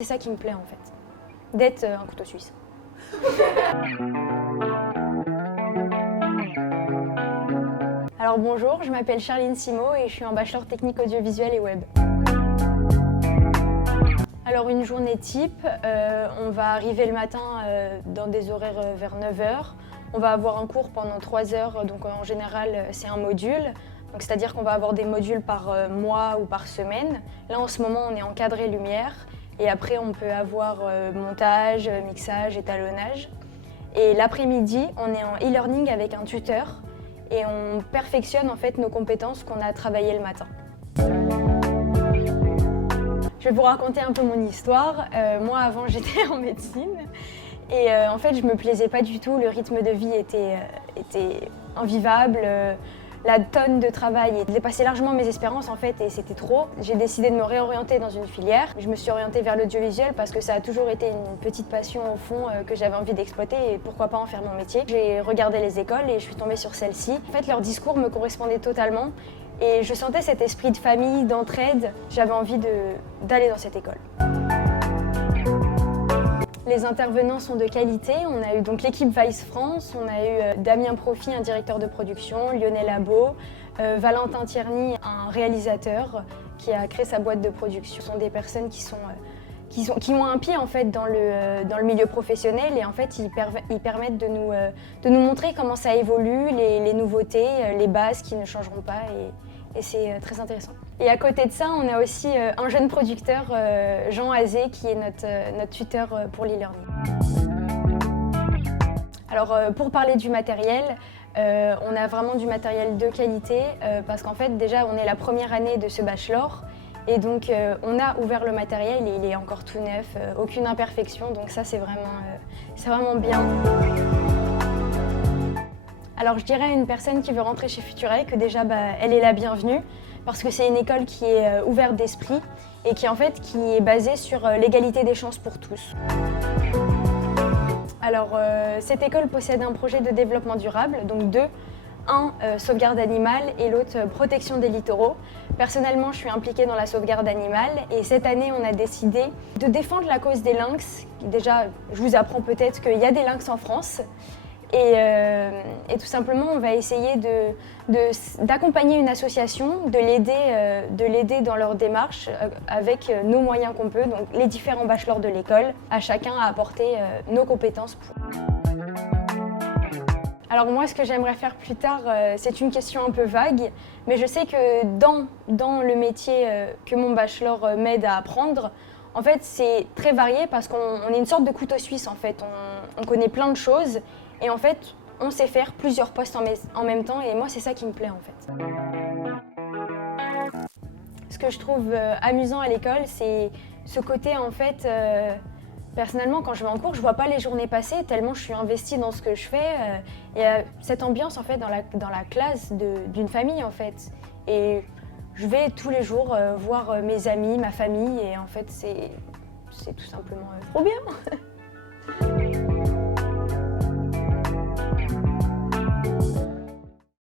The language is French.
C'est ça qui me plaît en fait, d'être un couteau suisse. Alors bonjour, je m'appelle Charline Simo et je suis en bachelor technique audiovisuel et web. Alors une journée type, on va arriver le matin dans des horaires vers 9h. On va avoir un cours pendant 3 heures, donc en général c'est un module. C'est-à-dire qu'on va avoir des modules par mois ou par semaine. Là en ce moment on est encadré lumière. Et après, on peut avoir montage, mixage, étalonnage. Et l'après-midi, on est en e-learning avec un tuteur et on perfectionne en fait nos compétences qu'on a travaillées le matin. Je vais vous raconter un peu mon histoire. Moi, avant, j'étais en médecine et en fait, je me plaisais pas du tout. Le rythme de vie était invivable. La tonne de travail dépassait largement mes espérances en fait et c'était trop. J'ai décidé de me réorienter dans une filière. Je me suis orientée vers l'audiovisuel parce que ça a toujours été une petite passion au fond que j'avais envie d'exploiter et pourquoi pas en faire mon métier. J'ai regardé les écoles et je suis tombée sur celle-ci. En fait, leur discours me correspondait totalement et je sentais cet esprit de famille, d'entraide. J'avais envie d'aller dans cette école. Les intervenants sont de qualité. On a eu donc l'équipe Vice France, on a eu Damien Profit, un directeur de production, Lionel Abo, Valentin Tierney, un réalisateur qui a créé sa boîte de production. Ce sont des personnes qui ont un pied en fait dans le milieu professionnel et en fait ils permettent de nous montrer comment ça évolue, les nouveautés, les bases qui ne changeront pas et c'est très intéressant. Et à côté de ça, on a aussi un jeune producteur, Jean Azé, qui est notre tuteur pour l'e-learning. Alors pour parler du matériel, on a vraiment du matériel de qualité parce qu'en fait déjà on est la première année de ce bachelor et donc on a ouvert le matériel et il est encore tout neuf, aucune imperfection, donc ça c'est vraiment bien. Alors je dirais à une personne qui veut rentrer chez Futurae que déjà elle est la bienvenue parce que c'est une école qui est ouverte d'esprit et qui est basée sur l'égalité des chances pour tous. Alors cette école possède un projet de développement durable, donc deux. Un, sauvegarde animale et l'autre, protection des littoraux. Personnellement, je suis impliquée dans la sauvegarde animale et cette année, on a décidé de défendre la cause des lynx. Déjà, je vous apprends peut-être qu'il y a des lynx en France. Et tout simplement, on va essayer d'accompagner une association, de l'aider dans leur démarche avec nos moyens qu'on peut, donc les différents bachelors de l'école, à chacun à apporter nos compétences pour. Alors moi, ce que j'aimerais faire plus tard, c'est une question un peu vague, mais je sais que dans le métier que mon bachelor m'aide à apprendre, en fait, c'est très varié parce qu'on est une sorte de couteau suisse en fait. On connaît plein de choses et en fait, on sait faire plusieurs postes en même temps et moi, c'est ça qui me plaît en fait. Ce que je trouve amusant à l'école, c'est ce côté en fait. Personnellement, quand je vais en cours, je vois pas les journées passer tellement je suis investie dans ce que je fais. Il y a cette ambiance en fait dans la classe d'une famille en fait. Et je vais tous les jours voir mes amis, ma famille et en fait c'est tout simplement trop bien.